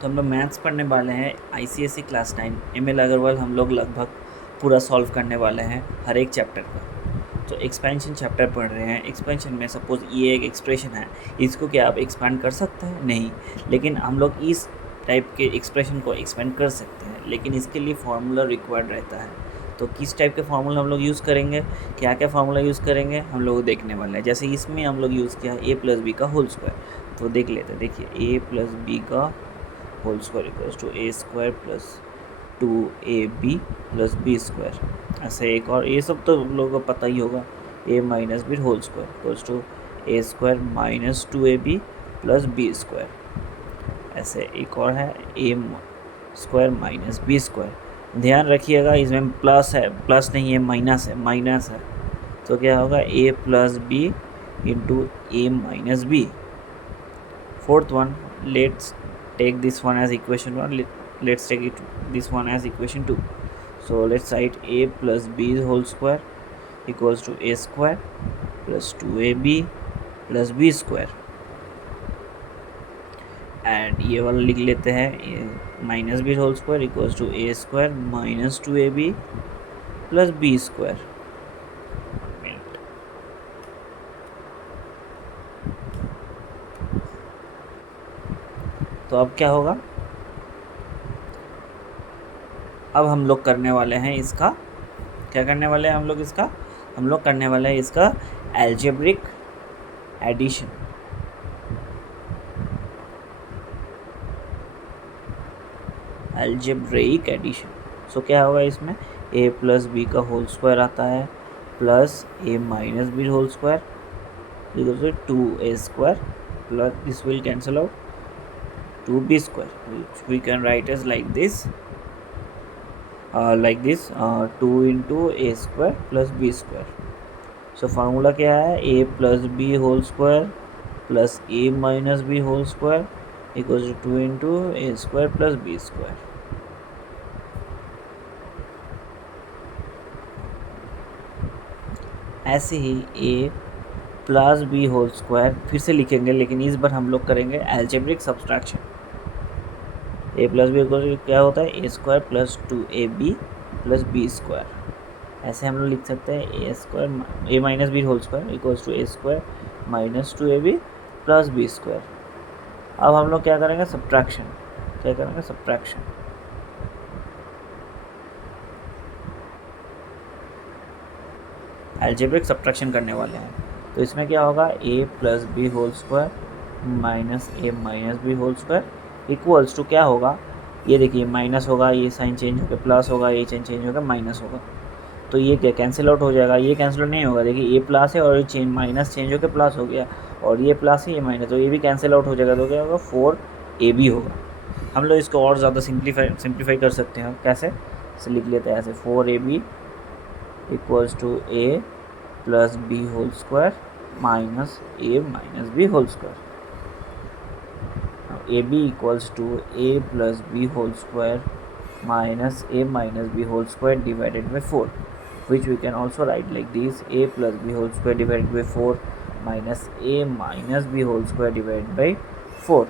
तो हम लोग मैथ्स पढ़ने वाले हैं ICSE क्लास 9 ML अग्रवाल। हम लोग लगभग पूरा सॉल्व करने वाले हैं हर एक चैप्टर का। तो एक्सपेंशन चैप्टर पढ़ रहे हैं। एक्सपेंशन में सपोज ये एक एक्सप्रेशन है, इसको क्या आप एक्सपेंड कर सकते हैं? नहीं, लेकिन हम लोग इस टाइप के एक्सप्रेशन को एक्सपेंड कर सकते हैं, लेकिन इसके लिए फार्मूला रिक्वायर्ड रहता है। तो किस टाइप के फार्मूला हम लोग यूज़ करेंगे, क्या क्या फार्मूला यूज़ करेंगे, हम लोग देखने वाले हैं। जैसे इसमें हम लोग यूज़ किया है a+b का होल स्क्वायर, तो देख लेते हैं। देखिए a+b का whole square equals to a² plus 2ab plus B square. ऐसे एक और, ये सब तो लोगों को पता ही होगा, a minus B whole square equals to a² minus 2ab plus B square. ऐसे एक और है a² माइनस बी स्क्वायर। ध्यान रखिएगा इसमें प्लस है, प्लस नहीं है, माइनस है, माइनस है। तो क्या होगा a plus B into a minus b. Fourth one, let's take this one as equation 1, let's take this one as equation 2. So let's write a plus b whole square equals to a² plus 2ab plus b square, and ये वाला लिख लेते हैं minus B whole square equals to a² minus 2ab plus B square. तो अब क्या होगा, अब हम लोग करने वाले हैं इसका, क्या करने वाले हैं हम लोग इसका, हम लोग करने वाले हैं इसका algebraic addition. Algebraic addition. So क्या होगा इसमें, a प्लस बी का होल स्क्वायर आता है plus a minus B whole square equal to 2a² plus this will cancel out 2b square, which we can write as like this 2 into a² plus b square. So formula क्या है, a plus B whole square plus a minus B whole square equals to 2 into a² plus B square. ऐसे ही a plus B whole square फिर से लिखेंगे, लेकिन इस बार हम लोग करेंगे algebraic subtraction. a plus b क्या होता है, a² plus 2ab plus B square. ऐसे हम लोग लिख सकते हैं a minus B whole square equals to a² minus 2ab plus B square. अब हम लोग क्या करेंगे, सब्ट्रैक्शन, क्या करेंगे, सब्ट्रैक्शन। एल्जेब्रिक सब्ट्रैक्शन करने वाले हैं। तो इसमें क्या होगा, a plus B whole square minus a minus B whole square equals to क्या होगा, ये देखिए माइनस होगा, ये साइन चेंज होकर प्लस होगा, ये चेंज होकर माइनस होगा। तो ये क्या कैंसिल आउट हो जाएगा, ये कैंसिल आउट नहीं होगा। देखिए a प्लस है और ये माइनस चेंज होकर प्लस हो गया, और ये प्लस है, ये माइनस, तो ये भी कैंसिल आउट हो जाएगा। तो क्या होगा, 4ab होगा। हम लोग इसको और ज़्यादा सिंप्लीफाई कर सकते हैं। कैसे, इसे लिख लेते हैं ऐसे 4ab equals to a plus B whole square minus a minus B whole square. ab equals to a plus b whole square minus a minus b whole square divided by 4, which we can also write like this, a plus b whole square divided by 4 minus a minus b whole square divided by 4।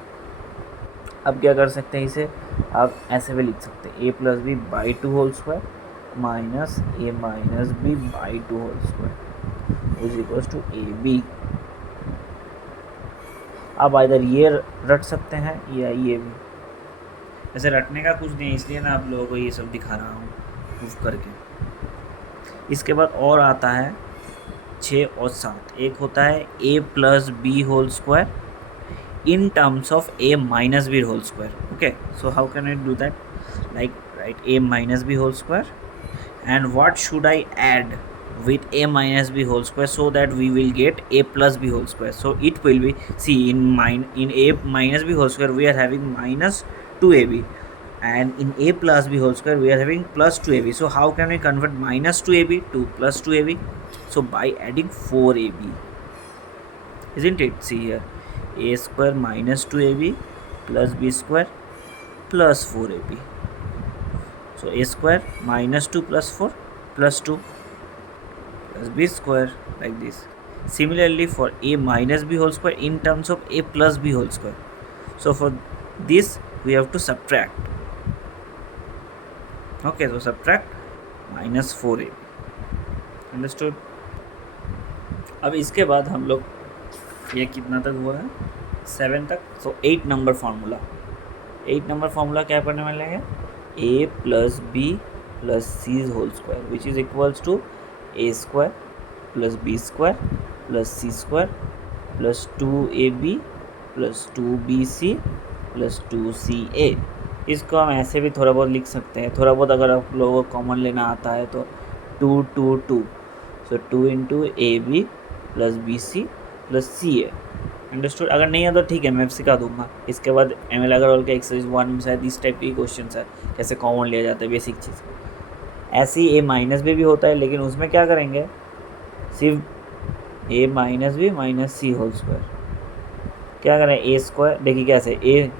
अब क्या कर सकते हैं इसे, आप ऐसे भी लिख सकते हैं a plus b by 2 whole square minus a minus b by 2 whole square is equals to ab। आप इधर ये रट सकते हैं या ये भी, ऐसे रटने का कुछ नहीं, इसलिए मैं आप लोगों को ये सब दिखा रहा हूँ प्रूफ करके। इसके बाद और आता है 6 और 7। एक होता है a plus B whole square in terms of a minus B whole square. Okay, so how can I do that, like write a minus B whole square and what should I add with a minus b whole square so that we will get a plus b whole square. So it will be, see, in a minus b whole square we are having minus 2ab, and in a plus b whole square we are having plus 2ab. So how can we convert minus 2ab to plus 2ab? So by adding 4ab, isn't it? See here, a square minus 2ab plus b square plus 4ab. So a square minus 2 plus 4 plus 2 plus b square, like this. Similarly for a minus b whole square in terms of a plus b whole square. So for this we have to subtract. Okay, so subtract -4ab. Understood. अब इसके बाद हम लोग, ये कितना तक हुआ है, 7 तक. So 8 number formula. 8 number formula क्या पढ़ने वाले हैं, a plus B plus c whole square which is equals to a square plus B square plus C square plus 2ab plus 2bc plus 2ca. इसको हम ऐसे भी थोड़ा बहुत लिख सकते हैं, थोड़ा बहुत अगर आप लोगों को कॉमन लेना आता है तो 2 2 2. So 2 into A b plus b c plus c a. Understood. अगर नहीं है तो ठीक है, मैं सिखा दूंगा. इसके बाद एम एल अग्रवाल के एक्सरसाइज 1 में शायद इस टाइप की क्वेश्चन है, कैसे कॉमन लिया जाता है, बेसिक चीज़. ऐसे ही ए माइनस बी भी होता है, लेकिन उसमें क्या करेंगे, सिर्फ ए माइनस बी माइनस सी होल स्क्वायर. क्या करें, ए स्क्वायर, देखिए कैसे, ए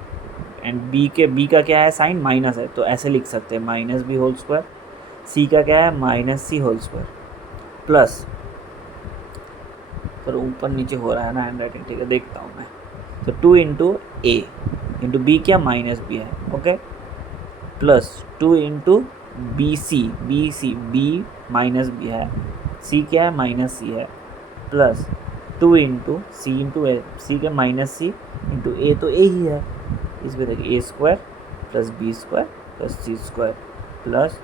एंड बी का क्या है, साइन माइनस है, तो ऐसे लिख सकते हैं माइनस बी होल स्क्वायर. सी का क्या है, माइनस सी होल स्क्वायर प्लस, पर ऊपर नीचे हो रहा है ना हैंड राइटिंग, ठीक है, देखता हूँ मैं. तो 2 इंटू ए इंटू बी क्या, माइनस बी है, okay, plus 2 into B C B minus B है, सी क्या है, माइनस सी है, प्लस 2 इंटू ए, सी के माइनस सी इंटू ए, तो ए ही है. इसमें देखिए A square plus B square plus C square plus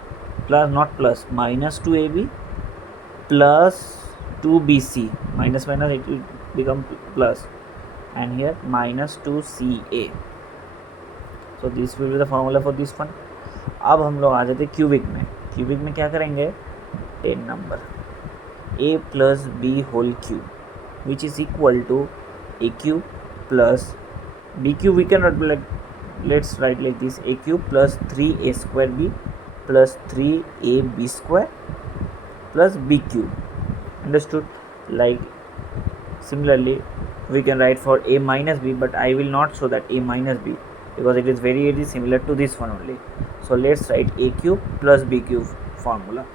not plus minus 2ab plus 2bc, minus minus it will become plus, and here minus 2ca. So this will be the formula for this one. अब हम लोग आ जाते cubic में. Cubic में क्या करेंगे, 10 number, a plus B whole cube which is equal to a cube plus b cube. We can write let's write like this, a cube plus 3a square b plus 3ab square plus b cube. Understood. Like similarly we can write for a minus b, but I will not show that a minus b because it is very similar to this one only. So let's write a cube plus b cube formula.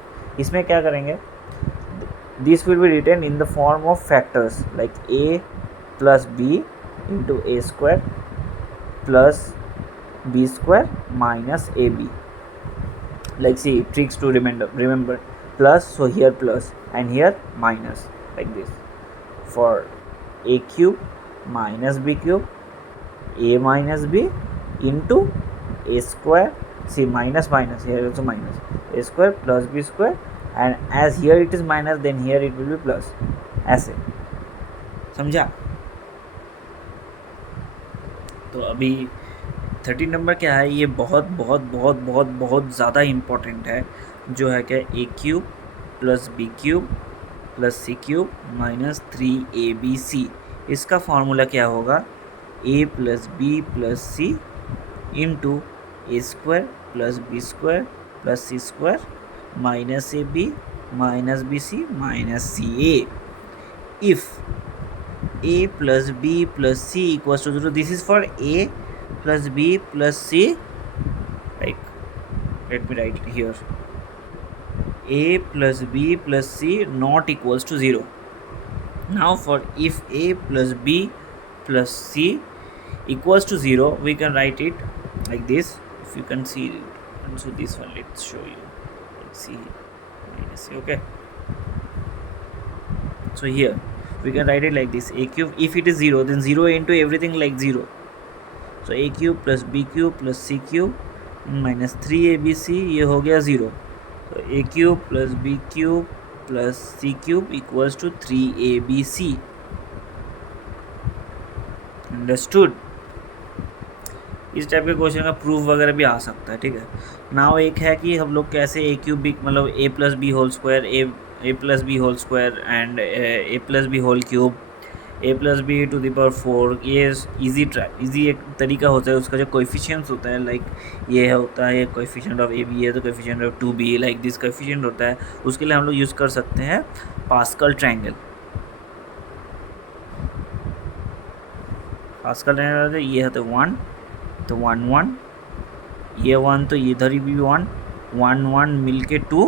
इसमें क्या करेंगे, this will be written in the form of factors like a plus b into a square plus b square minus ab. Like see, tricks to remember, plus, so here plus and here minus, like this. For a cube minus b cube, a minus b into a square, see minus here also minus, a square plus b square, and as here it is minus then here it will be plus. ऐसे समझा. तो अभी 13 number क्या है, ये बहुत बहुत बहुत बहुत बहुत ज़्यादा इम्पॉर्टेंट है, जो है क्या, A cube plus B cube plus C cube minus 3abc. इसका फार्मूला क्या होगा, a plus B plus C into A square plus B square plus C square minus A B minus B C minus C A. If a plus b plus c equals to 0, this is for a plus b plus c, like let me write it here, a plus b plus c not equals to 0. Now for if a plus b plus c equals to 0, we can write it like this. If you can see it, and so this one, let's show you, let's see minus c, okay. So here we can write it like this, a cube, if it is 0 then 0 into everything like 0, so a cube plus b cube plus c cube minus 3abc, ये हो गया 0. तो a cube plus b cube plus c cube equals to 3abc. Understood. इस type के question का proof वगैरह भी आ सकता है, ठीक है. नाउ एक है कि हम लोग कैसे ए क्यूब बी मतलब A plus B whole square, A plus B whole square and A plus B whole cube, A plus B to the power 4, ये इजी एक तरीका होता है. उसका जो कोएफिशिएंट्स होता है, लाइक ये होता है कोएफिशिएंट ऑफ ए बी है तो coefficient of 2b, like this coefficient होता है. उसके लिए हम लोग यूज़ कर सकते हैं पास्कल ट्रायंगल. पास्कल ट्रायंगल ये है तो 1 तो 1 1, ये 1 तो इधर भी 1 1 1 मिल के 2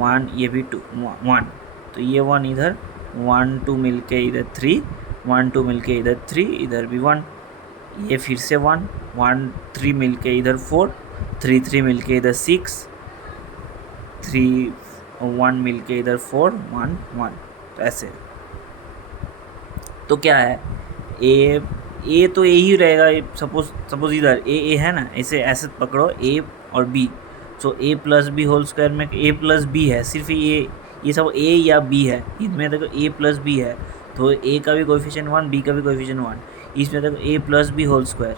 1, ये भी 2 1, तो ये 1 इधर 1 2 मिल के इधर 3 1 2 मिल के इधर 3 इधर भी 1. ये फिर से 1 1 3 मिल के इधर 4 3 3 मिल के इधर 6 3 1 मिल के इधर 4 1 1, तो ऐसे। तो क्या है, ए तो ए ही रहेगा। सपोज इधर ए है ना, ऐसे ऐसे पकड़ो ए और बी। सो ए प्लस बी होल स्क्वायर में ए प्लस बी है, सिर्फ ये सब ए या बी है। इसमें देखो ए प्लस बी है, तो ए का भी कोएफिशिएंट 1, बी का भी कोएफिशिएंट 1। इसमें देखो ए प्लस बी होल स्क्वायर,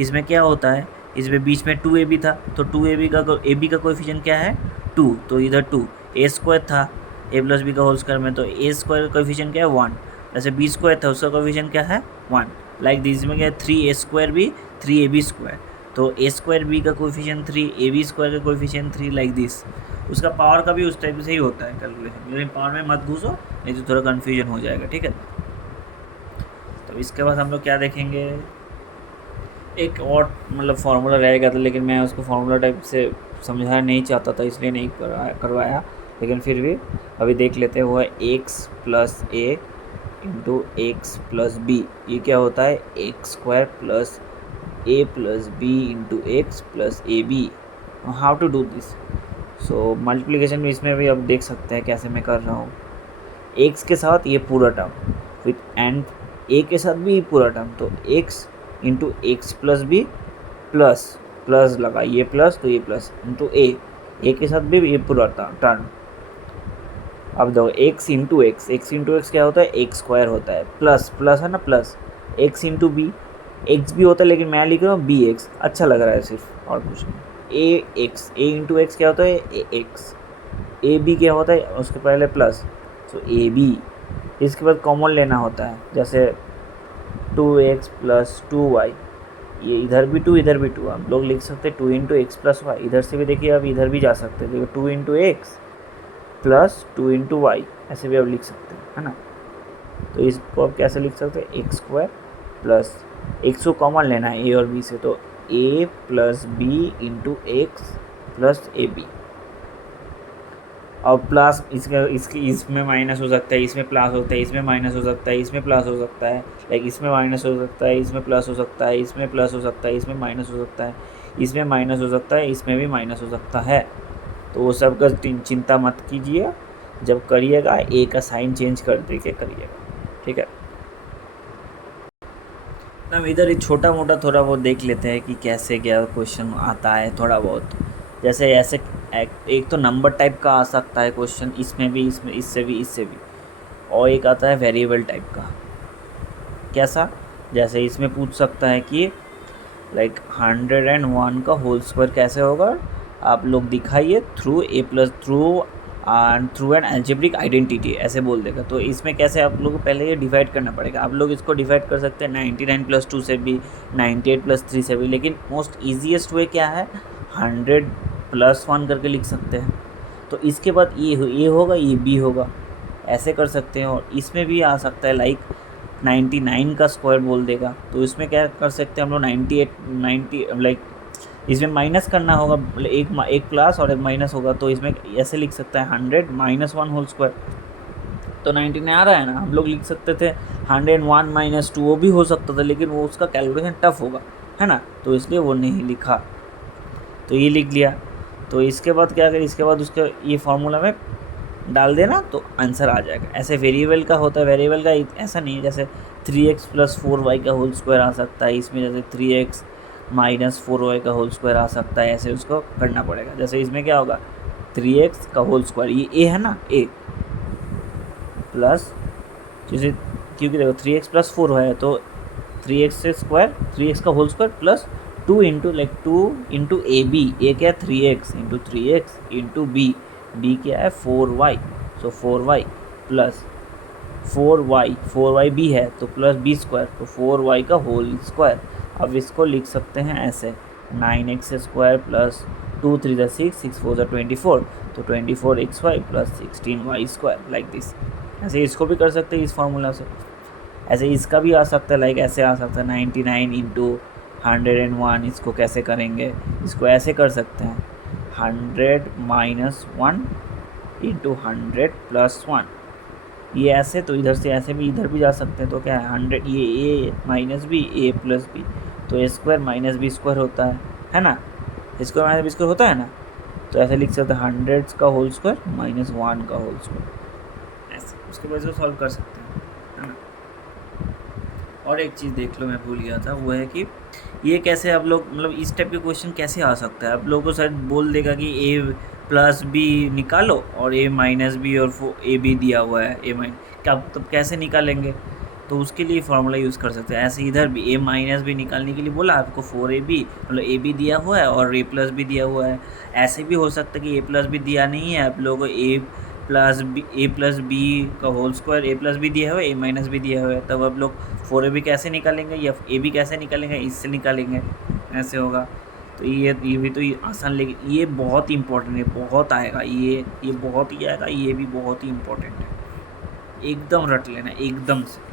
इसमें क्या होता है, इसमें बीच में 2ab था, तो 2ab का कोएफिशिएंट क्या है 2, तो इधर 2 ए स्क्वायर था ए प्लस बी का होल स्क्वायर में, तो ए स्क्वायर का कोएफिशिएंट क्या है 1। जैसे बी स्क्वायर था उसका कोएफिशिएंट क्या है 1। लाइक दिस में क्या है 3a square B 3ab square, तो ए स्क्वायर बी का कोएफिशिएंट 3, ए बी स्क्वायर का कोएफिशिएंट 3, लाइक दिस। उसका पावर का भी उस टाइप से ही होता है कैलकुलेशन, लेकिन पावर में मत घुसो नहीं तो थोड़ा कन्फ्यूजन हो जाएगा, ठीक है। तो इसके बाद हम लोग क्या देखेंगे, एक और मतलब फार्मूला रहेगा था, लेकिन मैं उसको फार्मूला टाइप से समझाना नहीं चाहता था, इसलिए नहीं करवाया, लेकिन फिर भी अभी देख लेते हैं। वो है x plus a into x plus b. ये क्या होता है, x square plus a plus B into x plus A b. How to do this, so multiplication में इसमें भी अब देख सकते हैं कैसे मैं कर रहा हूँ। एक्स के साथ ये पूरा टर्म विथ एंड ए के साथ भी पूरा टर्म, तो x into x plus B plus plus लगा, ये प्लस तो ये प्लस इंटू ए के साथ भी ये पूरा टर्म। अब देखो एक्स इंटू एक्स क्या होता है, एक्स स्क्वायर होता है, प्लस प्लस है ना, plus x into b, x भी होता है लेकिन मैं लिख रहा हूँ बी एक्स, अच्छा लग रहा है सिर्फ, और कुछ नहीं। ए इंटू एक्स क्या होता है, ए एक्स। ए बी क्या होता है, उसके पहले प्लस, तो ए बी। इसके बाद कॉमन लेना होता है, जैसे 2x प्लस 2y, ये इधर भी 2 इधर भी 2, हम लोग लिख सकते हैं 2 इंटू एक्स प्लस वाई। इधर से भी देखिए, अब इधर भी जा सकते हैं, देखिए 2 into x plus 2 into y, ऐसे भी अब लिख सकते हैं, है ना। तो इसको अब कैसे लिख सकते हैं, एक्स स्क्वायर प्लस एक्स को कॉमन लेना है ए और बी से, तो A plus B into x plus A B. और प्लस इसमें माइनस हो सकता है, इसमें प्लस होता है, इसमें माइनस हो सकता है, इसमें प्लस हो सकता है, लाइक इसमें माइनस हो सकता है, इसमें प्लस हो सकता है, इसमें प्लस हो सकता है, इसमें माइनस हो सकता है, इसमें माइनस हो सकता है, इसमें भी माइनस हो सकता है। तो वो सब का चिंता मत कीजिए, जब करिएगा ए का साइन चेंज कर दे के करिएगा, ठीक है। हम इधर एक छोटा मोटा थोड़ा बहुत देख लेते हैं कि कैसे क्या क्वेश्चन आता है थोड़ा बहुत। जैसे ऐसे एक तो नंबर टाइप का आ सकता है क्वेश्चन, इसमें भी, इसमें इससे भी, और एक आता है वेरिएबल टाइप का। कैसा, जैसे इसमें पूछ सकता है कि लाइक 101 का होल स्क्वायर कैसे होगा, आप लोग दिखाइए थ्रू एन एल्जेब्रिक आइडेंटिटी, ऐसे बोल देगा। तो इसमें कैसे आप लोग को पहले ये डिवाइड करना पड़ेगा। आप लोग इसको डिवाइड कर सकते हैं 99 प्लस 2 से भी, 98 प्लस 3 से भी, लेकिन मोस्ट ईजीएस्ट वे क्या है, 100 प्लस 1 करके लिख सकते हैं। तो इसके बाद ये होगा, ये बी होगा, ऐसे कर सकते हैं। और इसमें भी आ सकता है लाइक 99 का स्क्वायर बोल देगा, तो इसमें क्या कर सकते हैं हम लोग 90 लाइक इसमें माइनस करना होगा, एक प्लस और एक माइनस होगा, तो इसमें ऐसे लिख सकता है 100 माइनस 1 होल स्क्वायर। तो 99 आ रहा है ना, हम लोग लिख सकते थे 101 माइनस 2, वो भी हो सकता था, लेकिन वो उसका कैलकुलेशन टफ होगा, है ना, तो इसलिए वो नहीं लिखा, तो ये लिख लिया। तो इसके बाद क्या करें, इसके बाद उसका ये फार्मूला में डाल देना तो आंसर आ जाएगा। ऐसे वेरिएबल का होता है, वेरिएबल का ऐसा नहीं है, जैसे 3x प्लस 4y का होल स्क्वायर आ सकता है, इसमें जैसे 3x माइनस 4y का होल स्क्वायर आ सकता है, ऐसे उसको करना पड़ेगा। जैसे इसमें क्या होगा 3x का होल स्क्वायर, ये ए है ना, ए प्लस, जैसे क्योंकि देखो 3x प्लस 4 है, तो 3x से स्क्वायर, 3x का whole square plus 2 into A B, A क्या है 3x into 3x into B, B क्या है 4y, सो 4y प्लस 4y बी है तो प्लस बी स्क्वायर, तो 4y का होल स्क्वायर। अब इसको लिख सकते हैं ऐसे 9x स्क्वायर प्लस 2 3 6 6 4 24, तो 24xy plus 16y square, like this. ऐसे इसको भी कर सकते हैं इस फार्मूला से। ऐसे इसका भी आ सकता है, लाइक ऐसे आ सकता है 99 इंटू 101, इसको कैसे करेंगे, इसको ऐसे कर सकते हैं 100 माइनस 1 इंटू 100 प्लस 1, ये ऐसे। तो इधर से ऐसे भी इधर भी जा सकते हैं, तो क्या है 100, ये ए माइनस बी, ए प्लस बी, तो ए स्क्वायर माइनस बी स्क्वायर होता है ना, ए स्क्वायर माइनस बी स्क्वायर होता है ना, तो ऐसे लिख सकते हैं 100 का होल स्क्वायर माइनस 1 का होल स्क्वायर, ऐसे उसके वजह से सॉल्व कर सकते हैं, है ना। और एक चीज़ देख लो, मैं भूल गया था, वो है कि ये कैसे आप लोग मतलब इस टाइप के क्वेश्चन कैसे आ सकता है। आप लोगों को शायद बोल देगा कि ए प्लस बी निकालो और ए माइनस बी और ए बी दिया हुआ है, ए माइन क्या तब कैसे निकालेंगे, तो उसके लिए फार्मूला यूज़ कर सकते हैं। ऐसे इधर भी ए माइनस बी निकालने के लिए बोला आपको 4ab मतलब ए बी दिया हुआ है और ए प्लस बी दिया हुआ है। ऐसे भी हो सकता है कि ए प्लस बी दिया नहीं है, आप लोगों को ए प्लस बी का whole square A plus B दिया हुआ है, ए माइनस बी दिया हुआ है, तब आप लोग 4ab कैसे निकालेंगे या ए बी कैसे निकालेंगे, इससे निकालेंगे, ऐसे होगा। तो ये भी तो ये आसान, लेकिन ये बहुत ही इंपॉर्टेंट है, बहुत आएगा ये बहुत ही आएगा, ये भी बहुत ही इंपॉर्टेंट है, एकदम रट लेना एकदम से।